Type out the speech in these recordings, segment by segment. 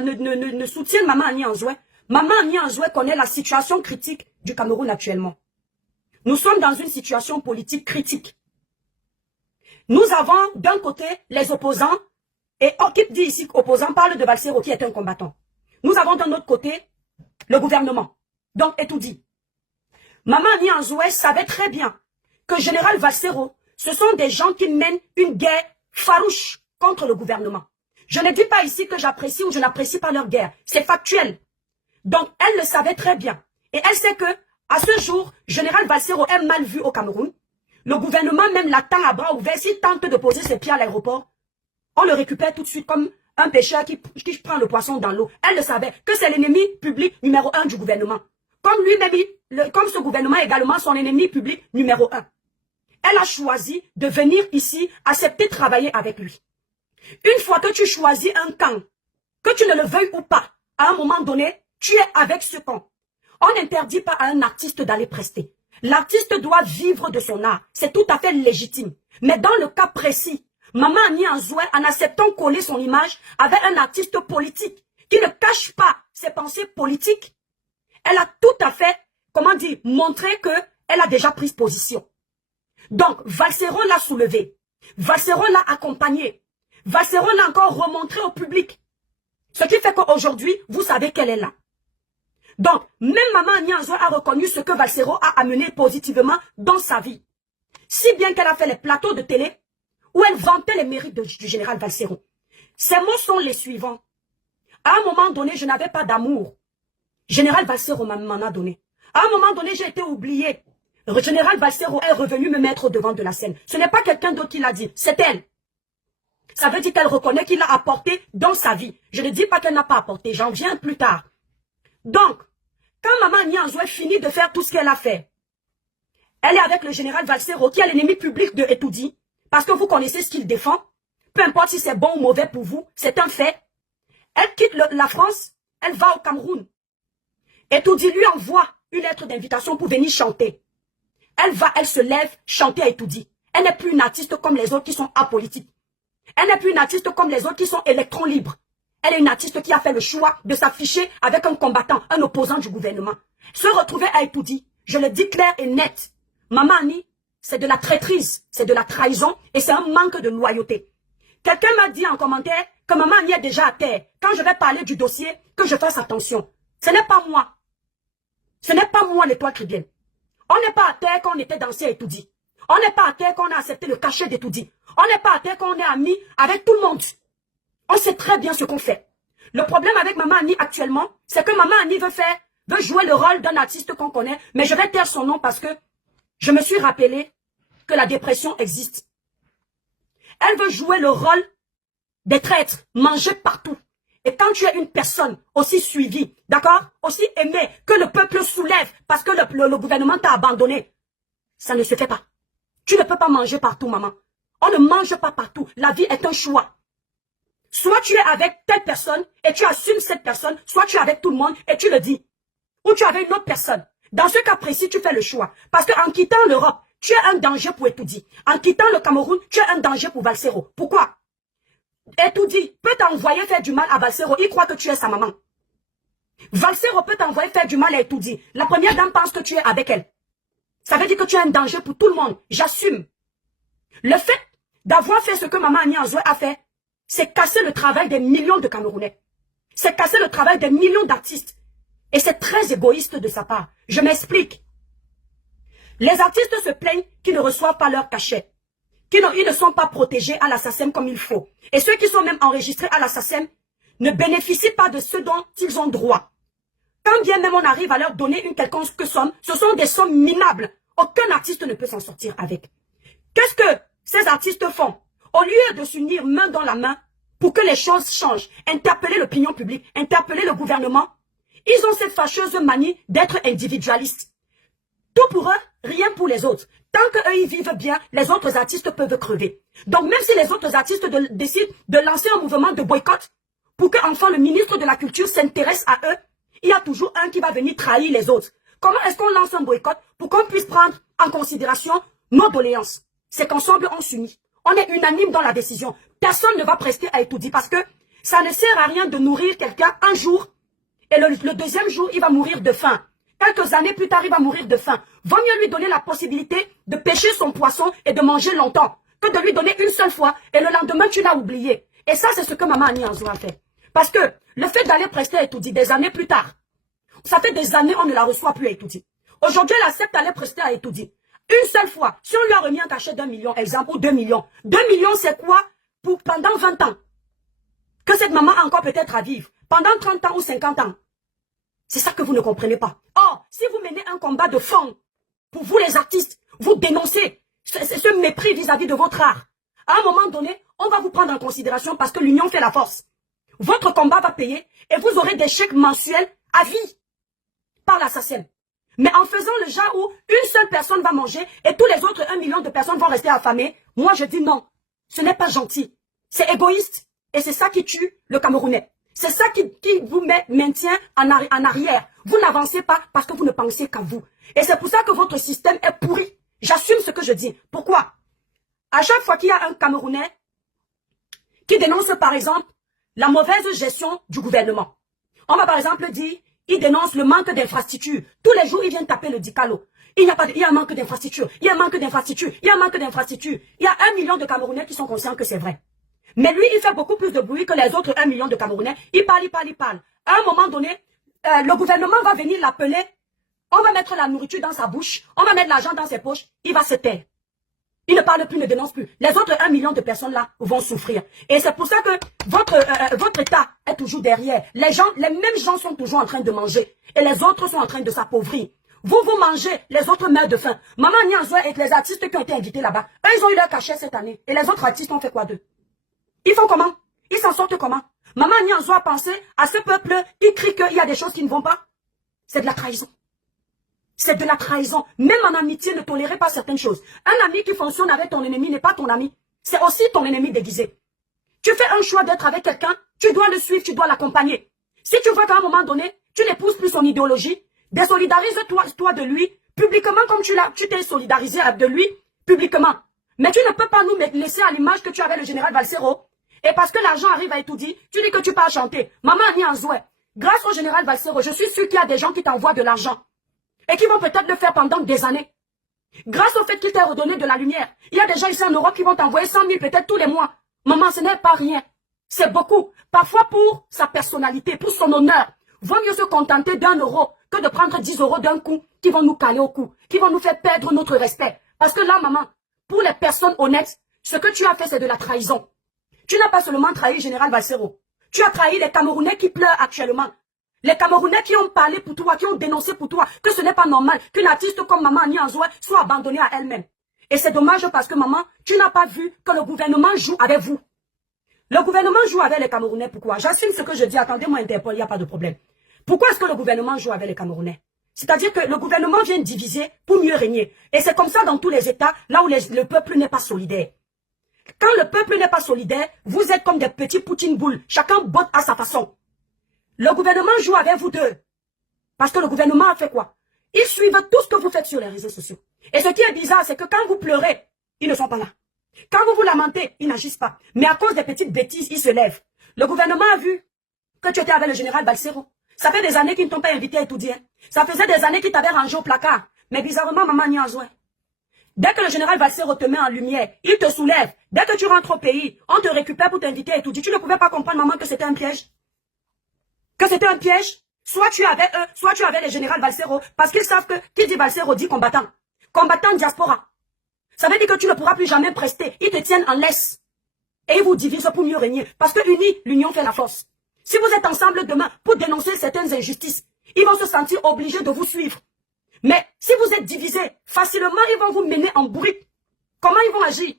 ne soutiennent Maman Annie Anzoué. Maman Annie Anzoué connaît la situation critique du Cameroun actuellement. Nous sommes dans une situation politique critique. Nous avons d'un côté les opposants, et qui dit ici qu'opposant parle de Valsero qui est un combattant. Nous avons d'un autre côté le gouvernement. Donc, et tout dit. Maman Annie Anzoué savait très bien que Général Valsero, ce sont des gens qui mènent une guerre farouche contre le gouvernement. Je ne dis pas ici que j'apprécie ou je n'apprécie pas leur guerre. C'est factuel. Donc, elle le savait très bien. Et elle sait que, à ce jour, Général Valsero est mal vu au Cameroun. Le gouvernement même l'attend à bras ouverts. S'il tente de poser ses pieds à l'aéroport, on le récupère tout de suite comme un pêcheur qui prend le poisson dans l'eau. Elle le savait que c'est l'ennemi public numéro 1 du gouvernement. Comme lui-même, comme ce gouvernement est également son ennemi public numéro 1. Elle a choisi de venir ici, accepter de travailler avec lui. Une fois que tu choisis un camp, que tu ne le veuilles ou pas, à un moment donné, tu es avec ce camp. On n'interdit pas à un artiste d'aller prester. L'artiste doit vivre de son art. C'est tout à fait légitime. Mais dans le cas précis, Maman Annie Anzoué, en acceptant coller son image avec un artiste politique qui ne cache pas ses pensées politiques, elle a tout à fait, comment dire, montré qu'elle a déjà pris position. Donc, Valsero l'a soulevé. Valsero l'a accompagné. Valsero l'a encore remontré au public. Ce qui fait qu'aujourd'hui, vous savez qu'elle est là. Donc, même Maman Annie Anzoué a reconnu ce que Valsero a amené positivement dans sa vie. Si bien qu'elle a fait les plateaux de télé où elle vantait les mérites du général Valsero. Ces mots sont les suivants. À un moment donné, je n'avais pas d'amour. Général Valsero m'en a donné. À un moment donné, j'ai été oublié. Le général Valsero est revenu me mettre au devant de la scène. Ce n'est pas quelqu'un d'autre qui l'a dit, c'est elle. Ça veut dire qu'elle reconnaît qu'il a apporté dans sa vie. Je ne dis pas qu'elle n'a pas apporté, j'en viens plus tard. Donc, quand Maman Annie Anzoué finit de faire tout ce qu'elle a fait, elle est avec le général Valsero, qui est l'ennemi public de Etoudi, parce que vous connaissez ce qu'il défend. Peu importe si c'est bon ou mauvais pour vous, c'est un fait. Elle quitte la France, elle va au Cameroun. Etoudi lui envoie une lettre d'invitation pour venir chanter. Elle se lève, chanter à Etoudi. Elle n'est plus une artiste comme les autres qui sont apolitiques. Elle n'est plus une artiste comme les autres qui sont électrons libres. Elle est une artiste qui a fait le choix de s'afficher avec un combattant, un opposant du gouvernement. Se retrouver à Etoudi, je le dis clair et net. Maman Annie, c'est de la traîtrise, c'est de la trahison et c'est un manque de loyauté. Quelqu'un m'a dit en commentaire que Maman Annie est déjà à terre. Quand je vais parler du dossier, que je fasse attention. Ce n'est pas moi. Ce n'est pas moi l'étoile chrétienne. On n'est pas à terre quand on était dansé à Etoudi. On n'est pas à terre quand on a accepté le cachet d'Etoudi. On n'est pas à terre quand on est amis avec tout le monde. On sait très bien ce qu'on fait. Le problème avec Maman Annie actuellement, c'est que Maman Annie veut jouer le rôle d'un artiste qu'on connaît, mais je vais taire son nom parce que je me suis rappelé que la dépression existe. Elle veut jouer le rôle des traîtres, manger partout. Et quand tu es une personne aussi suivie, d'accord, aussi aimée, que le peuple soulève parce que le gouvernement t'a abandonné, ça ne se fait pas. Tu ne peux pas manger partout, maman. On ne mange pas partout. La vie est un choix. Soit tu es avec telle personne et tu assumes cette personne, soit tu es avec tout le monde et tu le dis. Ou tu es avec une autre personne. Dans ce cas précis, tu fais le choix. Parce qu'en quittant l'Europe, tu es un danger pour Etoudi. En quittant le Cameroun, tu es un danger pour Valsero. Pourquoi? Etoudi peut t'envoyer faire du mal à Valsero. Il croit que tu es sa maman. Valsero peut t'envoyer faire du mal à Etoudi. La première dame pense que tu es avec elle. Ça veut dire que tu es un danger pour tout le monde. J'assume. Le fait d'avoir fait ce que Maman Annie Anzoué a fait, c'est casser le travail des millions de Camerounais. C'est casser le travail des millions d'artistes. Et c'est très égoïste de sa part. Je m'explique. Les artistes se plaignent qu'ils ne reçoivent pas leur cachet. Ils ne sont pas protégés à la SACEM comme il faut. Et ceux qui sont même enregistrés à la SACEM ne bénéficient pas de ce dont ils ont droit. Quand bien même on arrive à leur donner une quelconque somme, ce sont des sommes minables. Aucun artiste ne peut s'en sortir avec. Qu'est-ce que ces artistes font? Au lieu de s'unir main dans la main pour que les choses changent, interpeller l'opinion publique, interpeller le gouvernement, ils ont cette fâcheuse manie d'être individualistes. Tout pour eux, rien pour les autres. Tant qu'eux ils vivent bien, les autres artistes peuvent crever. Donc même si les autres artistes décident de lancer un mouvement de boycott, pour que enfin le ministre de la Culture s'intéresse à eux, il y a toujours un qui va venir trahir les autres. Comment est-ce qu'on lance un boycott pour qu'on puisse prendre en considération nos doléances? C'est qu'ensemble on s'unit. On est unanime dans la décision. Personne ne va prester à Etoudi parce que Ça ne sert à rien de nourrir quelqu'un un jour et le deuxième jour, il va mourir de faim. Quelques années plus tard, il va mourir de faim. Vaut mieux lui donner la possibilité de pêcher son poisson et de manger longtemps que de lui donner une seule fois et le lendemain, tu l'as oublié. Et ça, c'est ce que Maman Annie Anzoué a fait. Parce que le fait d'aller prester à Etoudi des années plus tard, ça fait des années on ne la reçoit plus à Etoudi. Aujourd'hui, elle accepte d'aller prester à Etoudi. Une seule fois, si on lui a remis un cachet d'1 million, exemple, ou 2 millions. 2 millions, c'est quoi pour pendant 20 ans? Que cette maman a encore peut-être à vivre. Pendant 30 ans ou 50 ans. C'est ça que vous ne comprenez pas. Or, si vous menez un combat de fond, pour vous les artistes, vous dénoncez ce mépris vis-à-vis de votre art. À un moment donné, on va vous prendre en considération parce que l'union fait la force. Votre combat va payer et vous aurez des chèques mensuels à vie par l'assassin. Mais en faisant le genre où une seule personne va manger et tous les autres 1 million de personnes vont rester affamées, moi je dis non. Ce n'est pas gentil. C'est égoïste. Et c'est ça qui tue le Camerounais. C'est ça qui vous maintient en arrière. Vous n'avancez pas parce que vous ne pensez qu'à vous. Et c'est pour ça que votre système est pourri. J'assume ce que je dis. Pourquoi? À chaque fois qu'il y a un Camerounais qui dénonce par exemple la mauvaise gestion du gouvernement, on va par exemple dire, il dénonce le manque d'infrastructures. Tous les jours, il vient taper le Dicalo. Il y a un manque d'infrastructures. Il y a un manque d'infrastructures. Il y a un manque d'infrastructures. Il y a 1 million de Camerounais qui sont conscients que c'est vrai. Mais lui, il fait beaucoup plus de bruit que les autres 1 million de Camerounais. Il parle. À un moment donné, le gouvernement va venir l'appeler. On va mettre la nourriture dans sa bouche. On va mettre l'argent dans ses poches. Il va se taire. Il ne parle plus, ne dénonce plus. Les autres 1 million de personnes là vont souffrir. Et c'est pour ça que votre État est toujours derrière. Les mêmes gens sont toujours en train de manger. Et les autres sont en train de s'appauvrir. Vous mangez, les autres meurent de faim. Maman Annie Anzoué et les artistes qui ont été invités là-bas, eux, ils ont eu leur cachet cette année. Et les autres artistes ont fait quoi d'eux? Ils font comment? Ils s'en sortent comment? Maman Annie Anzoué a pensé à ce peuple, il crie qu'il y a des choses qui ne vont pas. C'est de la trahison. C'est de la trahison. Même en amitié, ne tolérez pas certaines choses. Un ami qui fonctionne avec ton ennemi n'est pas ton ami. C'est aussi ton ennemi déguisé. Tu fais un choix d'être avec quelqu'un, tu dois le suivre, tu dois l'accompagner. Si tu vois qu'à un moment donné, tu n'épouses plus son idéologie, désolidarise-toi de lui, publiquement comme tu t'es solidarisé de lui, publiquement. Mais tu ne peux pas nous laisser à l'image que tu avais le général Valsero. Et parce que l'argent arrive à Etoudi, tu dis que tu pars chanter. Maman Annie Anzoué, grâce au général Valsero, je suis sûr qu'il y a des gens qui t'envoient de l'argent. Et qui vont peut-être le faire pendant des années. Grâce au fait qu'il t'ait redonné de la lumière. Il y a des gens ici en Europe qui vont t'envoyer 100 000 peut-être tous les mois. Maman, ce n'est pas rien. C'est beaucoup. Parfois pour sa personnalité, pour son honneur. Vaut mieux se contenter d'1 euro que de prendre 10 euros d'un coup qui vont nous caler au cou. Qui vont nous faire perdre notre respect. Parce que là, maman, pour les personnes honnêtes, ce que tu as fait, c'est de la trahison. Tu n'as pas seulement trahi le général Valsero. Tu as trahi les Camerounais qui pleurent actuellement. Les Camerounais qui ont parlé pour toi, qui ont dénoncé pour toi, que ce n'est pas normal qu'une artiste comme Maman Annie Anzoué soit abandonnée à elle-même. Et c'est dommage parce que maman, tu n'as pas vu que le gouvernement joue avec vous. Le gouvernement joue avec les Camerounais, pourquoi? J'assume ce que je dis, attendez-moi Interpol, il n'y a pas de problème. Pourquoi est-ce que le gouvernement joue avec les Camerounais? C'est-à-dire que le gouvernement vient diviser pour mieux régner. Et c'est comme ça dans tous les États, là où le peuple n'est pas solidaire. Quand le peuple n'est pas solidaire, vous êtes comme des petits poutine-boules, chacun botte à sa façon. Le gouvernement joue avec vous deux. Parce que le gouvernement a fait quoi? Ils suivent tout ce que vous faites sur les réseaux sociaux. Et ce qui est bizarre, c'est que quand vous pleurez, ils ne sont pas là. Quand vous vous lamentez, ils n'agissent pas. Mais à cause des petites bêtises, ils se lèvent. Le gouvernement a vu que tu étais avec le général Valsero. Ça fait des années qu'ils ne t'ont pas invité à étudier. Ça faisait des années qu'ils t'avaient rangé au placard. Mais bizarrement, Maman Annie Anzoué, dès que le général Valsero te met en lumière, il te soulève. Dès que tu rentres au pays, on te récupère pour t'inviter à étudier. Tu ne pouvais pas comprendre, maman, que c'était un piège? Que c'était un piège? Soit tu avais eux, soit tu avais les généraux Valsero, parce qu'ils savent que qui dit Valsero dit combattant. Combattant diaspora. Ça veut dire que tu ne pourras plus jamais prester. Ils te tiennent en laisse. Et ils vous divisent pour mieux régner. Parce que unis, l'union fait la force. Si vous êtes ensemble demain pour dénoncer certaines injustices, ils vont se sentir obligés de vous suivre. Mais si vous êtes divisés, facilement ils vont vous mener en bruit. Comment ils vont agir?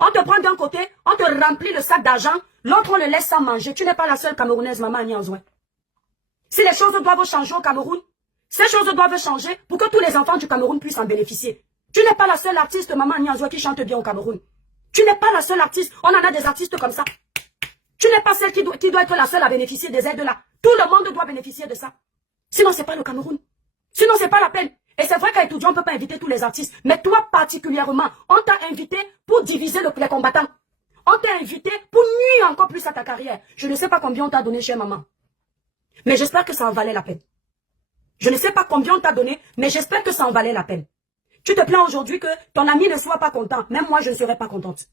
On te prend d'un côté, on te remplit le sac d'argent, l'autre on le laisse sans manger. Tu n'es pas la seule Camerounaise, Maman Annie Anzoué. Si les choses doivent changer au Cameroun, ces choses doivent changer pour que tous les enfants du Cameroun puissent en bénéficier. Tu n'es pas la seule artiste, Maman Annie Anzoué, qui chante bien au Cameroun. Tu n'es pas la seule artiste. On en a des artistes comme ça. Tu n'es pas celle qui doit être la seule à bénéficier des aides là. Tout le monde doit bénéficier de ça. Sinon, c'est pas le Cameroun. Sinon, c'est pas la peine. Et c'est vrai qu'à Étudiant, on ne peut pas inviter tous les artistes. Mais toi particulièrement, on t'a invité pour diviser les combattants. On t'a invité pour nuire encore plus à ta carrière. Je ne sais pas combien on t'a donné, chère maman. Mais j'espère que ça en valait la peine. Je ne sais pas combien on t'a donné, mais j'espère que ça en valait la peine. Tu te plains aujourd'hui que ton ami ne soit pas content. Même moi, je ne serais pas contente.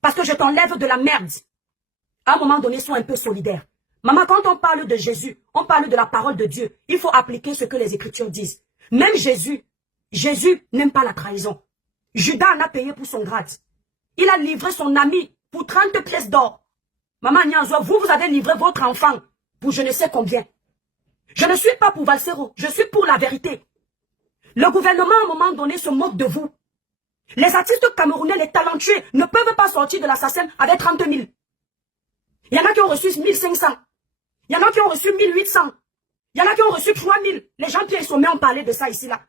Parce que je t'enlève de la merde. À un moment donné, sois un peu solidaire. Maman, quand on parle de Jésus, on parle de la parole de Dieu. Il faut appliquer ce que les Écritures disent. Même Jésus n'aime pas la trahison. Judas en a payé pour son grade. Il a livré son ami pour 30 pièces d'or. Maman Nianzoua, vous avez livré votre enfant pour je ne sais combien. Je ne suis pas pour Valsero, je suis pour la vérité. Le gouvernement, à un moment donné, se moque de vous. Les artistes camerounais, les talentueux, ne peuvent pas sortir de l'assassin avec 30 000. Il y en a qui ont reçu 1500. Il y en a qui ont reçu 1800. Il y en a qui ont reçu 3000. Les gens qui sont ont parlé de ça ici, là.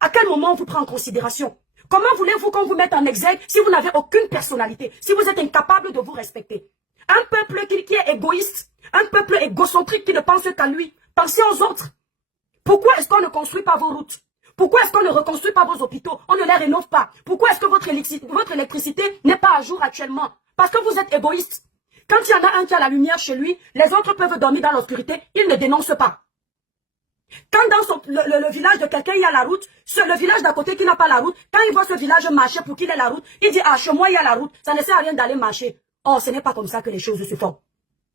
À quel moment on vous prend en considération? Comment voulez-vous qu'on vous mette en exergue si vous n'avez aucune personnalité, si vous êtes incapable de vous respecter? Un peuple qui est égoïste, un peuple égocentrique qui ne pense qu'à lui. Pensez aux autres. Pourquoi est-ce qu'on ne construit pas vos routes? Pourquoi est-ce qu'on ne reconstruit pas vos hôpitaux? On ne les rénove pas. Pourquoi est-ce que votre électricité n'est pas à jour actuellement? Parce que vous êtes égoïste. Quand il y en a un qui a la lumière chez lui, les autres peuvent dormir dans l'obscurité, il ne dénonce pas. Quand dans le village de quelqu'un, il y a la route, le village d'à côté qui n'a pas la route, quand il voit ce village marcher pour qu'il ait la route, il dit, ah, chez moi, il y a la route, ça ne sert à rien d'aller marcher. Oh, ce n'est pas comme ça que les choses se font.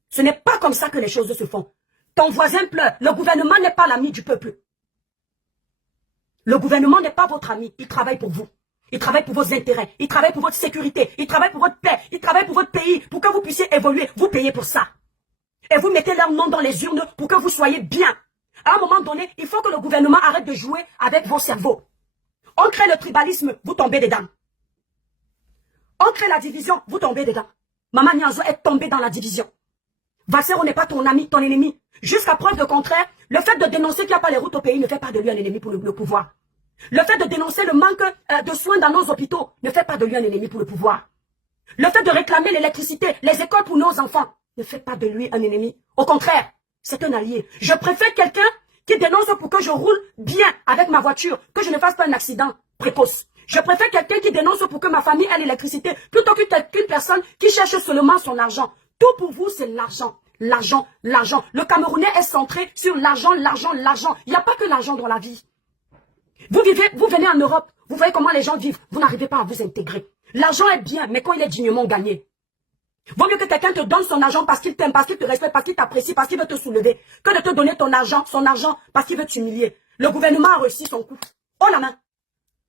Ce n'est pas comme ça que les choses se font. Ton voisin pleure, le gouvernement n'est pas l'ami du peuple. Le gouvernement n'est pas votre ami, il travaille pour vous. Il travaille pour vos intérêts, il travaille pour votre sécurité, il travaille pour votre paix, il travaille pour votre pays, pour que vous puissiez évoluer. Vous payez pour ça. Et vous mettez leur nom dans les urnes pour que vous soyez bien. À un moment donné, il faut que le gouvernement arrête de jouer avec vos cerveaux. On crée le tribalisme, vous tombez dedans. On crée la division, vous tombez dedans. Maman Nianzoua est tombée dans la division. Valsero n'est pas ton ami, ton ennemi. Jusqu'à preuve de contraire, le fait de dénoncer qu'il n'y a pas les routes au pays ne fait pas de lui un ennemi pour le pouvoir. Le fait de dénoncer le manque de soins dans nos hôpitaux ne fait pas de lui un ennemi pour le pouvoir. Le fait de réclamer l'électricité, les écoles pour nos enfants ne fait pas de lui un ennemi. Au contraire, c'est un allié. Je préfère quelqu'un qui dénonce pour que je roule bien avec ma voiture, que je ne fasse pas un accident précoce. Je préfère quelqu'un qui dénonce pour que ma famille ait l'électricité, plutôt qu'une personne qui cherche seulement son argent. Tout pour vous, c'est l'argent. L'argent, l'argent. Le Camerounais est centré sur l'argent, l'argent, l'argent. Il n'y a pas que l'argent dans la vie. Vous venez en Europe, vous voyez comment les gens vivent, vous n'arrivez pas à vous intégrer. L'argent est bien, mais quand il est dignement gagné. Vaut mieux que quelqu'un te donne son argent parce qu'il t'aime, parce qu'il te respecte, parce qu'il t'apprécie, parce qu'il veut te soulever, que de te donner son argent parce qu'il veut t'humilier. Le gouvernement a reçu son coup. Oh la main.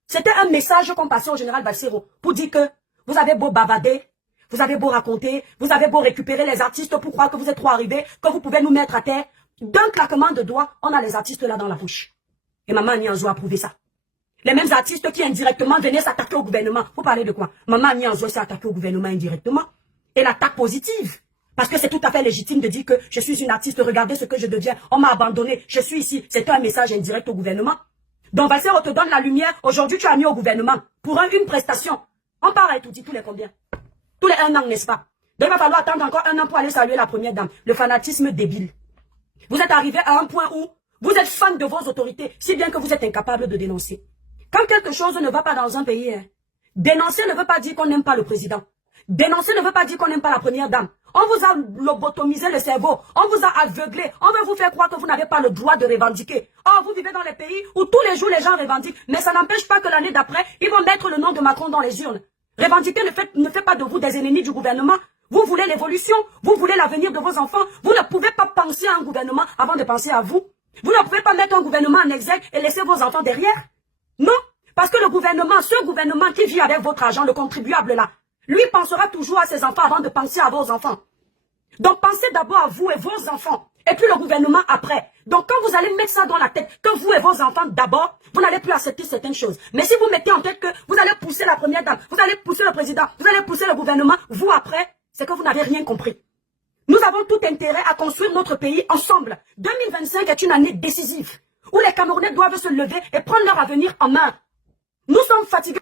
C'était un message qu'on passait au général Valsero pour dire que vous avez beau bavarder, vous avez beau raconter, vous avez beau récupérer les artistes pour croire que vous êtes trop arrivés, que vous pouvez nous mettre à terre. D'un claquement de doigts, on a les artistes là dans la bouche. Et Maman Nianzoua a prouvé ça. Les mêmes artistes qui indirectement venaient s'attaquer au gouvernement. Vous parlez de quoi? Maman Nianzoua s'est attaquée au gouvernement indirectement. Et l'attaque positive. Parce que c'est tout à fait légitime de dire que je suis une artiste, regardez ce que je deviens. On m'a abandonné, je suis ici. C'est un message indirect au gouvernement. Donc Valsero te donne la lumière. Aujourd'hui, tu as mis au gouvernement pour une prestation. On part à Étoudi tous les combien? Tous les 1 an, n'est-ce pas? Donc il va falloir attendre encore 1 an pour aller saluer la première dame. Le fanatisme débile. Vous êtes arrivé à un point où vous êtes fan de vos autorités, si bien que vous êtes incapable de dénoncer. Quand quelque chose ne va pas dans un pays, dénoncer ne veut pas dire qu'on n'aime pas le président. Dénoncer ne veut pas dire qu'on n'aime pas la première dame. On vous a lobotomisé le cerveau, on vous a aveuglé, on veut vous faire croire que vous n'avez pas le droit de revendiquer. Or, vous vivez dans les pays où tous les jours les gens revendiquent, mais ça n'empêche pas que l'année d'après, ils vont mettre le nom de Macron dans les urnes. Revendiquer ne fait pas de vous des ennemis du gouvernement. Vous voulez l'évolution, vous voulez l'avenir de vos enfants. Vous ne pouvez pas penser à un gouvernement avant de penser à vous. Vous ne pouvez pas mettre un gouvernement en exergue et laisser vos enfants derrière. Non, parce que le gouvernement, ce gouvernement qui vit avec votre argent, le contribuable là, lui pensera toujours à ses enfants avant de penser à vos enfants. Donc pensez d'abord à vous et vos enfants, et puis le gouvernement après. Donc quand vous allez mettre ça dans la tête, que vous et vos enfants d'abord, vous n'allez plus accepter certaines choses. Mais si vous mettez en tête que vous allez pousser la première dame, vous allez pousser le président, vous allez pousser le gouvernement, vous après, c'est que vous n'avez rien compris. Nous avons tout intérêt à construire notre pays ensemble. 2025 est une année décisive, où les Camerounais doivent se lever et prendre leur avenir en main. Nous sommes fatigués